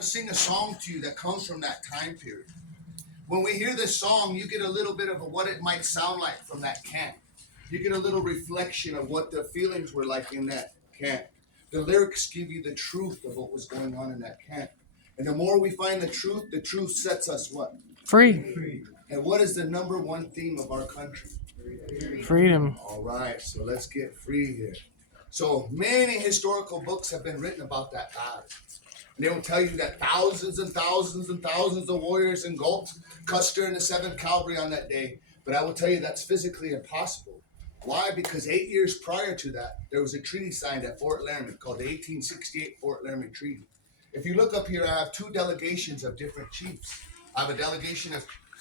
to sing a song to you that comes from that time period. When we hear this song, you get a little bit of what it might sound like from that camp. You get a little reflection of what the feelings were like in that camp. The lyrics give you the truth of what was going on in that camp. And the more we find the truth sets us what? Free. And what is the number one theme of our country? Freedom. All right, so let's get free here. So many historical books have been written about that battle. And they will tell you that thousands and thousands and thousands of warriors engulfed Custer and the 7th Cavalry on that day. But I will tell you that's physically impossible. Why? Because 8 years prior to that, there was a treaty signed at Fort Laramie called the 1868 Fort Laramie Treaty. If you look up here, I have two delegations of different chiefs. I have a delegation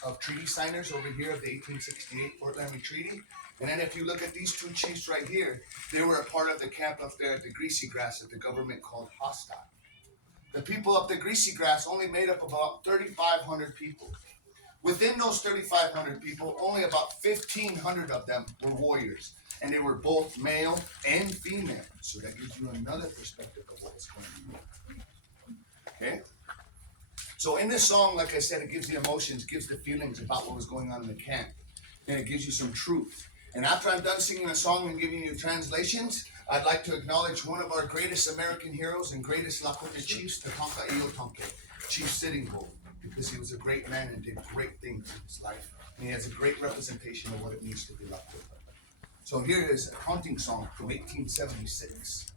of treaty signers over here of the 1868 Fort Laramie Treaty. And then if you look at these two chiefs right here, they were a part of the camp up there at the Greasy Grass that the government called hostile. The people up the Greasy Grass only made up about 3,500 people. Within those 3,500 people, only about 1,500 of them were warriors. And they were both male and female. So that gives you another perspective of what's going on. Okay? So in this song, like I said, it gives the emotions, gives the feelings about what was going on in the camp. And it gives you some truth. And after I'm done singing a song and giving you translations, I'd like to acknowledge one of our greatest American heroes and greatest Lakota chiefs, Tatanka Iotonke, Chief Sitting Bull, because he was a great man and did great things in his life. And he has a great representation of what it means to be Lakota. So here is a hunting song from 1876.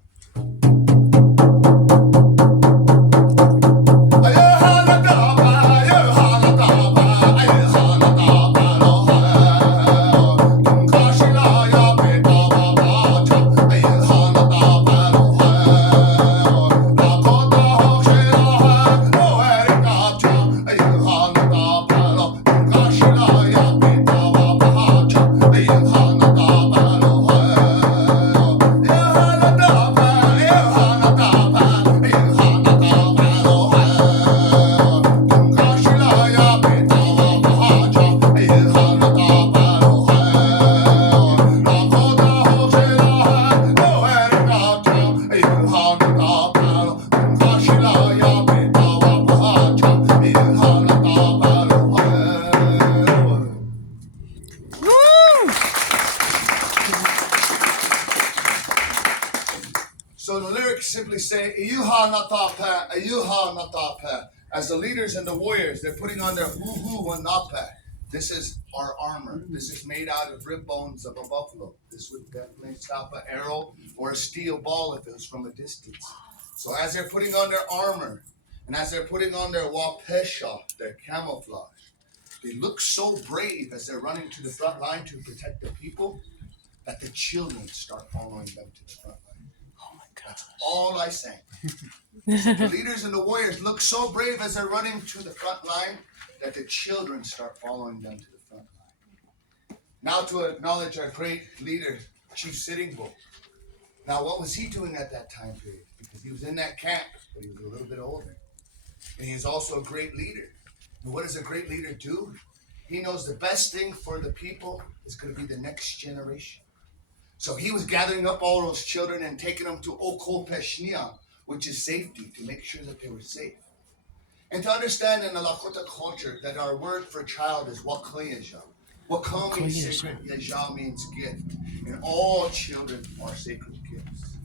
So the lyrics simply say, "Iyuha natapa, Iyuha natapa." As the leaders and the warriors, they're putting on their huhu wanapa. This is our armor. This is made out of rib bones of a buffalo. This would definitely stop an arrow or a steel ball if it was from a distance. So as they're putting on their armor, and as they're putting on their wapesha, their camouflage, they look so brave as they're running to the front line to protect the people that the children start following them to the front line. That's all I sang. The leaders and the warriors look so brave as they're running to the front line that the children start following them to the front line. Now to acknowledge our great leader, Chief Sitting Bull. Now what was he doing at that time period? Because he was in that camp, but he was a little bit older. And he is also a great leader. And what does a great leader do? He knows the best thing for the people is going to be the next generation. So he was gathering up all those children and taking them to Okopeshnia, which is safety, to make sure that they were safe. And to understand in the Lakota culture that our word for child is Wakleyaja. Wakam means sacred, Yaja means gift. And all children are sacred gifts.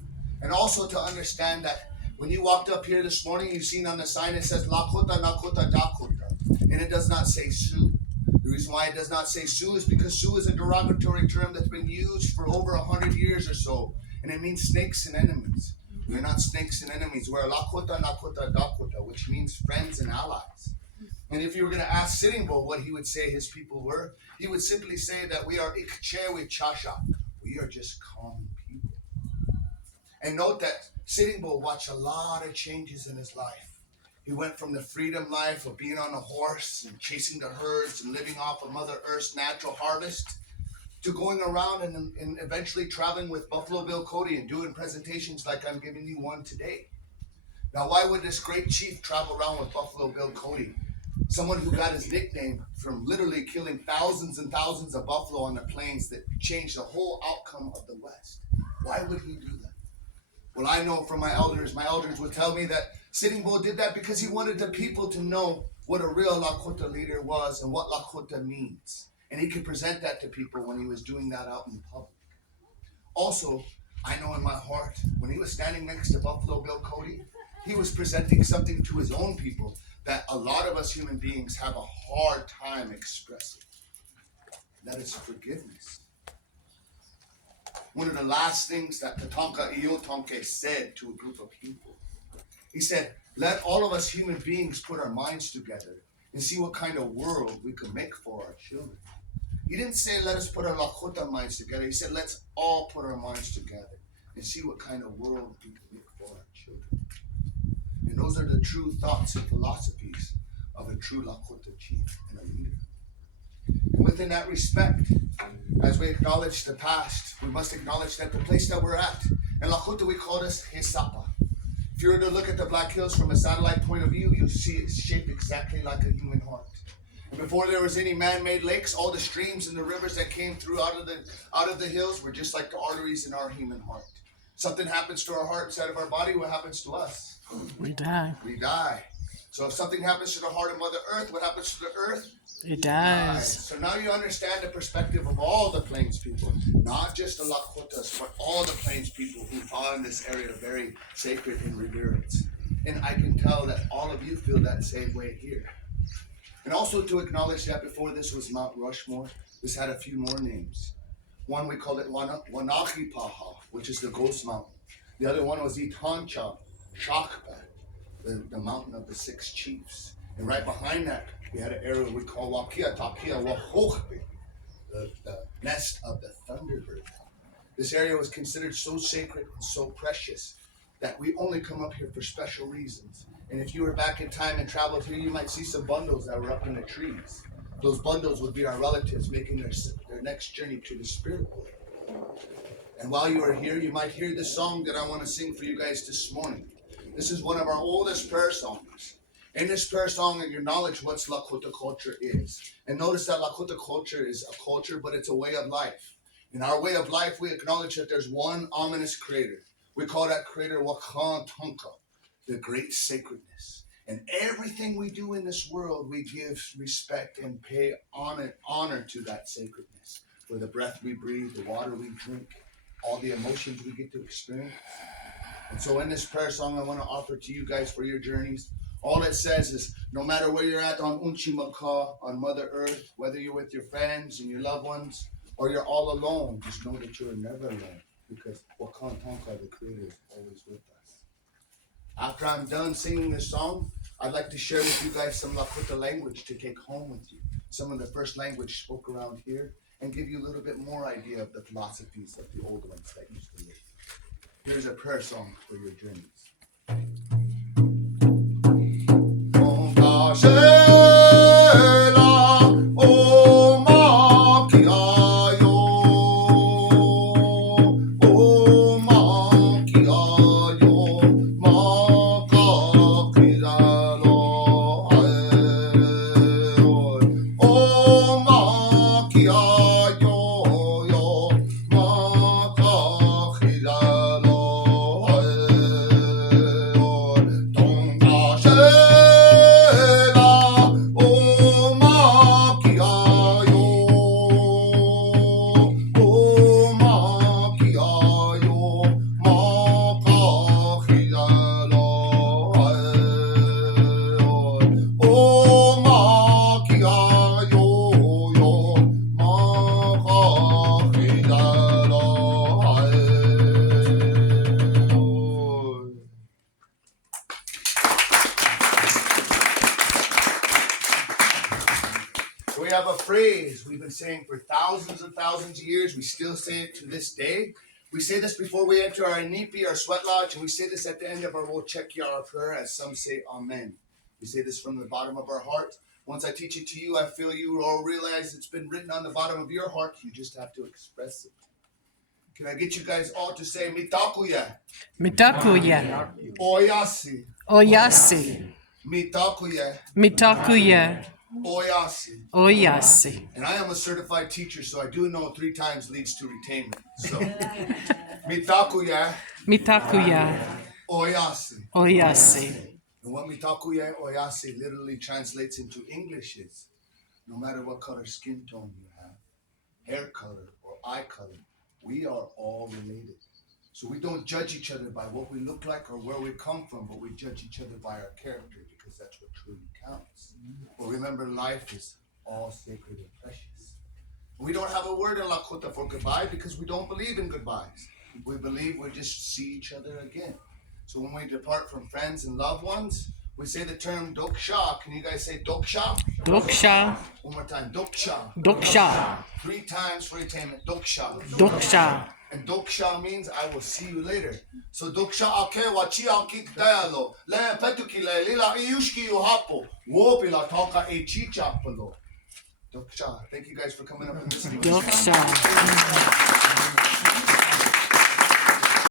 And also to understand that when you walked up here this morning, you've seen on the sign it says Lakota, Nakota, Dakota. And it does not say Sioux. The reason why it does not say Sioux is because Sioux is a derogatory term that's been used for over 100 years or so. And it means snakes and enemies. We're not snakes and enemies. We're Lakota, Nakota, Dakota, which means friends and allies. And if you were going to ask Sitting Bull what he would say his people were, he would simply say that we are Ikchewe Chasha. We are just common people. And note that Sitting Bull watched a lot of changes in his life. He went from the freedom life of being on a horse and chasing the herds and living off of Mother Earth's natural harvest to going around and eventually traveling with Buffalo Bill Cody and doing presentations like I'm giving you one today. Now, why would this great chief travel around with Buffalo Bill Cody? Someone who got his nickname from literally killing thousands and thousands of buffalo on the plains that changed the whole outcome of the West. Why would he do that? Well, I know from my elders would tell me that Sitting Bull did that because he wanted the people to know what a real Lakota leader was and what Lakota means. And he could present that to people when he was doing that out in public. Also, I know in my heart, when he was standing next to Buffalo Bill Cody, he was presenting something to his own people that a lot of us human beings have a hard time expressing. That is forgiveness. One of the last things that Tatanka Iotonke said to a group of people, he said, let all of us human beings put our minds together and see what kind of world we could make for our children. He didn't say let us put our Lakota minds together. He said let's all put our minds together and see what kind of world we can make for our children. And those are the true thoughts and philosophies of a true Lakota chief and a leader. And within that respect, as we acknowledge the past, we must acknowledge that the place that we're at, in Lakota we call this Hesapa. If you were to look at the Black Hills from a satellite point of view, you'll see it's shaped exactly like a human heart. And before there was any man-made lakes, all the streams and the rivers that came through out of the hills were just like the arteries in our human heart. Something happens to our heart inside of our body, what happens to us? We die. We die. So if something happens to the heart of Mother Earth, what happens to the earth? It dies. So now you understand the perspective of all the Plains people, not just the Lakotas, but all the Plains people who are in this area very sacred and reverence. And I can tell that all of you feel that same way here. And also to acknowledge that before this was Mount Rushmore, this had a few more names. One we called it Wanakipaha, which is the Ghost Mountain. The other one was Itancha, Shakpa, the mountain of the 6 chiefs. And right behind that, we had an area we call Wakia Takia Wahochbe, the nest of the Thunderbird. This area was considered so sacred and so precious that we only come up here for special reasons. And if you were back in time and traveled here, you might see some bundles that were up in the trees. Those bundles would be our relatives making their next journey to the spirit world. And while you are here, you might hear this song that I want to sing for you guys this morning. This is one of our oldest prayer songs. In this prayer song, acknowledge what Lakota culture is. And notice that Lakota culture is a culture, but it's a way of life. In our way of life, we acknowledge that there's one ominous creator. We call that creator Wakan Tonka, the great sacredness. And everything we do in this world, we give respect and pay honor to that sacredness. For the breath we breathe, the water we drink, all the emotions we get to experience. And so in this prayer song, I want to offer to you guys for your journeys. All it says is, no matter where you're at on Unchimaka, on Mother Earth, whether you're with your friends and your loved ones, or you're all alone, just know that you're never alone, because Wakan Tonka, the Creator, is always with us. After I'm done singing this song, I'd like to share with you guys some Lakota language to take home with you. Some of the first language spoke around here, and give you a little bit more idea of the philosophies of the old ones that used to live. Here's a prayer song for your journeys. We have a phrase we've been saying for thousands and thousands of years. We still say it to this day. We say this before we enter our nipi, our sweat lodge, and we say this at the end of our Wochekia, our prayer, as some say Amen. We say this from the bottom of our heart. Once I teach it to you, I feel you all realize it's been written on the bottom of your heart. You just have to express it. Can I get you guys all to say Mitakuya? Mitakuya. Oyasi. Oyasi. Mitakuya. Mitakuya. Oyasi. Oyasi. And I am a certified teacher, so I do know 3 times leads to retainment. So, mitakuya, Mitakuya. oyasi. Oyasi. And what mitakuya oyasi literally translates into English is, no matter what color skin tone you have, hair color or eye color, we are all related. So we don't judge each other by what we look like or where we come from, but we judge each other by our character because that's what truly counts. But remember, life is all sacred and precious. We don't have a word in Lakota for goodbye because we don't believe in goodbyes. We believe we just see each other again. So when we depart from friends and loved ones, we say the term doksha. Can you guys say doksha? Doksha. One more time, doksha. Doksha. 3 times for attainment, doksha. Doksha. And doksha means I will see you later. So doksha ake wachi anki dialo. Le petuki le lila iushki uhapo. Wopila toka e chicha palo. Doksha. Thank you guys for coming up and listening. Doksha.